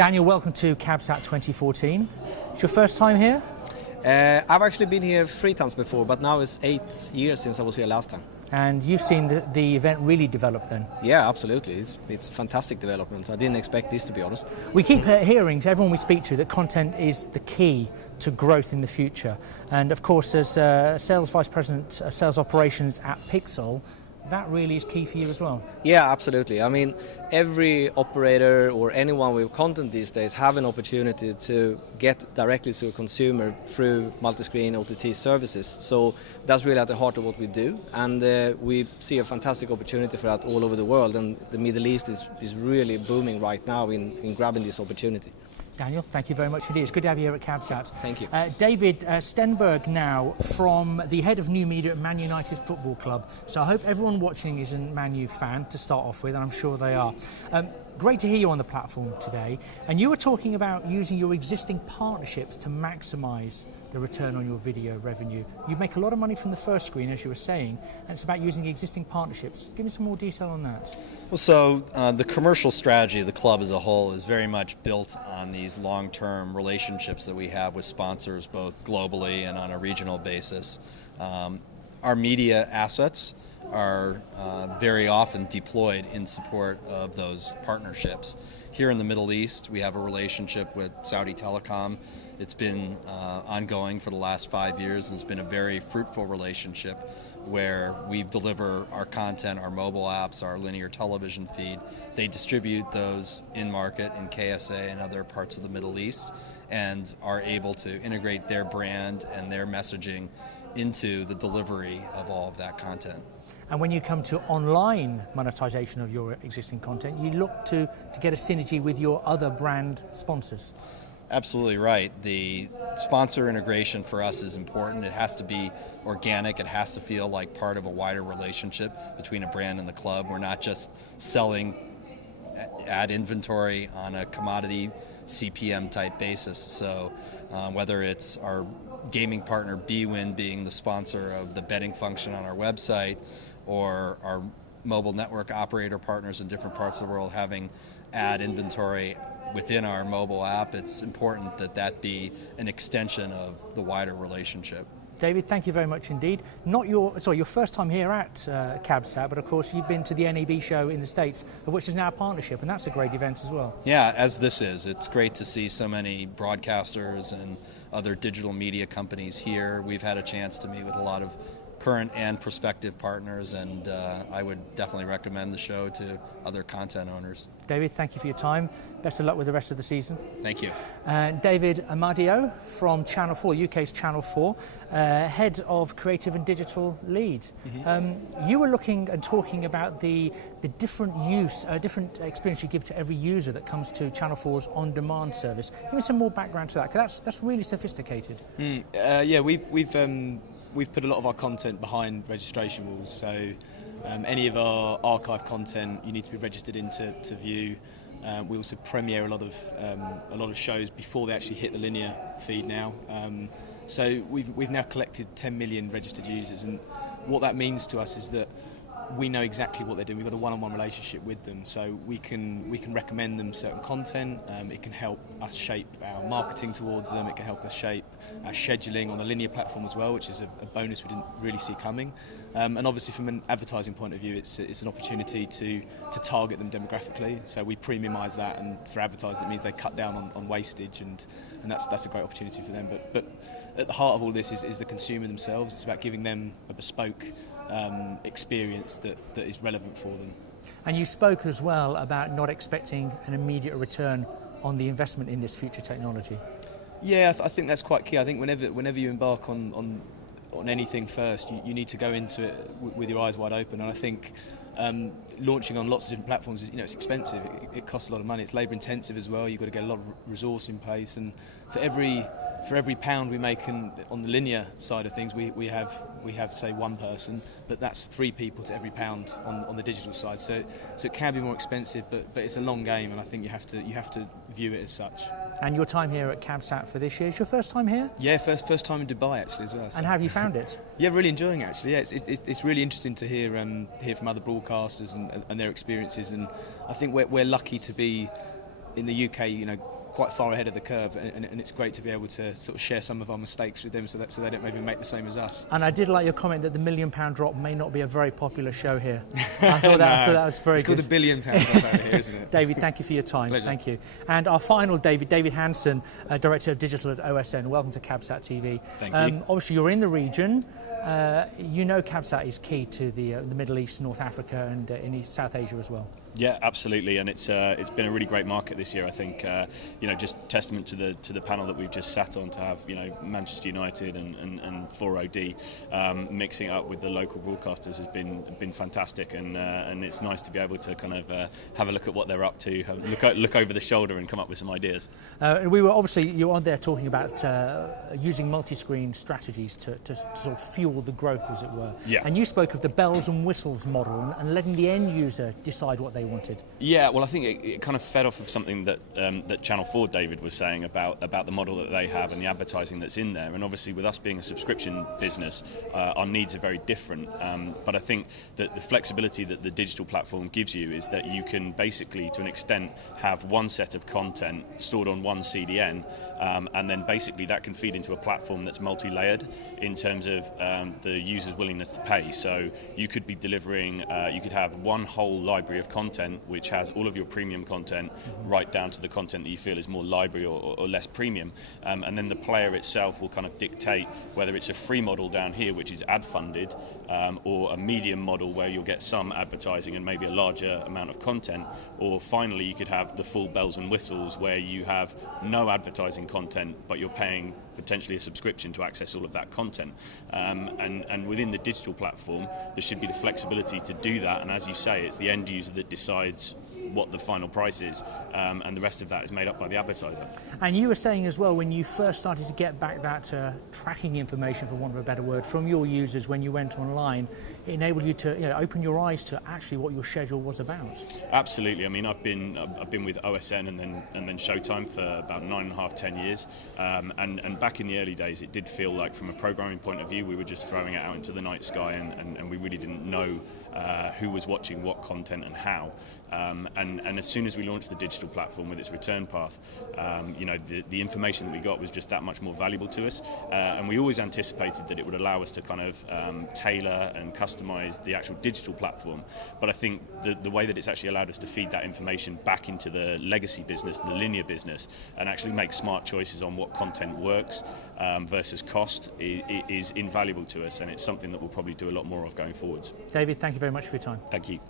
Daniel, welcome to CABSAT 2014. It's your first time here? I've actually been here 3 times before, but now it's 8 years since I was here last time. And you've seen the event really develop then? Yeah, absolutely. It's a fantastic development. I didn't expect this, to be honest. We keep hearing, everyone we speak to, that content is the key to growth in the future. And of course, as Sales Vice President of Sales Operations at Piksel, that really is key for you as well. Yeah, absolutely. I mean, every operator or anyone with content these days have an opportunity to get directly to a consumer through multi-screen OTT services. So that's really at the heart of what we do, and we see a fantastic opportunity for that all over the world, and the Middle East is really booming right now in grabbing this opportunity. Daniel, thank you very much indeed. It's good to have you here at CABSAT. Thank you. David Stenberg now, from the head of new media at Man United Football Club. So I hope everyone watching is a Man U fan to start off with, and I'm sure they are. Great to hear you on the platform today. And you were talking about using your existing partnerships to maximise the return on your video revenue. You make a lot of money from the first screen, as you were saying, and it's about using existing partnerships. Give me some more detail on that. Well, so the commercial strategy of the club as a whole is very much built on these long-term relationships that we have with sponsors, both globally and on a regional basis. Our media assets are very often deployed in support of those partnerships. Here in the Middle East, we have a relationship with Saudi Telecom. It's been ongoing for the last 5 years, and it's been a very fruitful relationship where we deliver our content, our mobile apps, our linear television feed. They distribute those in market in KSA and other parts of the Middle East, and are able to integrate their brand and their messaging into the delivery of all of that content. And when you come to online monetization of your existing content, you look to get a synergy with your other brand sponsors. Absolutely right. The sponsor integration for us is important. It has to be organic. It has to feel like part of a wider relationship between a brand and the club. We're not just selling ad inventory on a commodity CPM type basis. So whether it's our gaming partner bwin being the sponsor of the betting function on our website, or our mobile network operator partners in different parts of the world having ad inventory within our mobile app, it's important that that be an extension of the wider relationship. David, thank you very much indeed. Not your first time here at CABSAT, but of course you've been to the NAB show in the States, of which is now a partnership, and that's a great event as well. Yeah, as this is. It's great to see so many broadcasters and other digital media companies here. We've had a chance to meet with a lot of current and prospective partners, and I would definitely recommend the show to other content owners. David, thank you for your time. Best of luck with the rest of the season. Thank you. David Amadio from Channel 4, UK's Channel 4, Head of Creative and Digital Lead. Mm-hmm. You were looking and talking about the different different experience you give to every user that comes to Channel 4's on-demand service. Give me some more background to that, because that's really sophisticated. Yeah, we've put a lot of our content behind registration walls, so any of our archive content you need to be registered in to view. We also premiere a lot of shows before they actually hit the linear feed now. So we've now collected 10 million registered users, and what that means to us is that we know exactly what they're doing. We've got a one-on-one relationship with them, so we can recommend them certain content. It can help us shape our marketing towards them. It can help us shape our scheduling on the linear platform as well, which is a bonus we didn't really see coming. And obviously, from an advertising point of view, it's an opportunity to target them demographically. So we premiumise that, and for advertisers, it means they cut down on wastage, and that's a great opportunity for them. But at the heart of all this is the consumer themselves. It's about giving them a bespoke experience that is relevant for them. And you spoke as well about not expecting an immediate return on the investment in this future technology. Yeah, I think that's quite key. I think whenever you embark on anything first, you need to go into it with your eyes wide open. And I think launching on lots of different platforms is, it's expensive. It costs a lot of money. It's labour intensive as well. You've got to get a lot of resource in place. And for every pound we make on the linear side of things, we have say one person, but that's 3 people to every pound on the digital side. So it can be more expensive, but it's a long game, and I think you have to view it as such. And your time here at CABSAT for this year, is your first time here? Yeah, first time in Dubai actually as well. So. And how have you found it? Yeah, really enjoying it actually. Yeah, it's really interesting to hear from other broadcasters and their experiences, and I think we're lucky to be in the UK, quite far ahead of the curve, and it's great to be able to sort of share some of our mistakes with them, so they don't maybe make the same as us. And I did like your comment that the £1 million drop may not be a very popular show here. I thought that was very it's good. It's called the £1 billion drop over here, isn't it? David, thank you for your time. Pleasure. Thank you. And our final David Hansen, Director of Digital at OSN. Welcome to CabSat TV. Thank you. Obviously, you're in the region. CabSat is key to the Middle East, North Africa, and in South Asia as well. Yeah, absolutely, and it's been a really great market this year. I think just testament to the panel that we've just sat on, to have Manchester United and 4OD mixing it up with the local broadcasters has been fantastic, and it's nice to be able to kind of have a look at what they're up to, look over the shoulder, and come up with some ideas. We were you're on there talking about using multi-screen strategies to sort of fuel the growth, as it were. Yeah. And you spoke of the bells and whistles model and letting the end user decide what they wanted. Yeah, well, I think it kind of fed off of something that Channel 4 David was saying about the model that they have and the advertising that's in there. And obviously, with us being a subscription business, our needs are very different. But I think that the flexibility that the digital platform gives you is that you can basically, to an extent, have one set of content stored on one CDN, and then basically that can feed into a platform that's multi-layered in terms of the user's willingness to pay. So you could be delivering, you could have one whole library of content which has all of your premium content, right down to the content that you feel is more library or less premium, and then the player itself will kind of dictate whether it's a free model down here, which is ad funded, or a medium model where you'll get some advertising and maybe a larger amount of content, or finally you could have the full bells and whistles where you have no advertising content but you're paying potentially a subscription to access all of that content, and within the digital platform there should be the flexibility to do that, and as you say, it's the end user that decides what the final price is, and the rest of that is made up by the advertiser. And you were saying as well, when you first started to get back that tracking information, for want of a better word, from your users when you went online, it enabled you to open your eyes to actually what your schedule was about. Absolutely. I mean, I've been with OSN and then Showtime for about 9.5, 10 years, and back in the early days, it did feel like, from a programming point of view, we were just throwing it out into the night sky, and we really didn't know who was watching what content and how. And as soon as we launched the digital platform with its return path, the information that we got was just that much more valuable to us, and we always anticipated that it would allow us to kind of tailor and customize the actual digital platform. But I think the way that it's actually allowed us to feed that information back into the legacy business, the linear business, and actually make smart choices on what content works versus cost is invaluable to us, and it's something that we'll probably do a lot more of going forwards. David, thank you very much for your time. Thank you.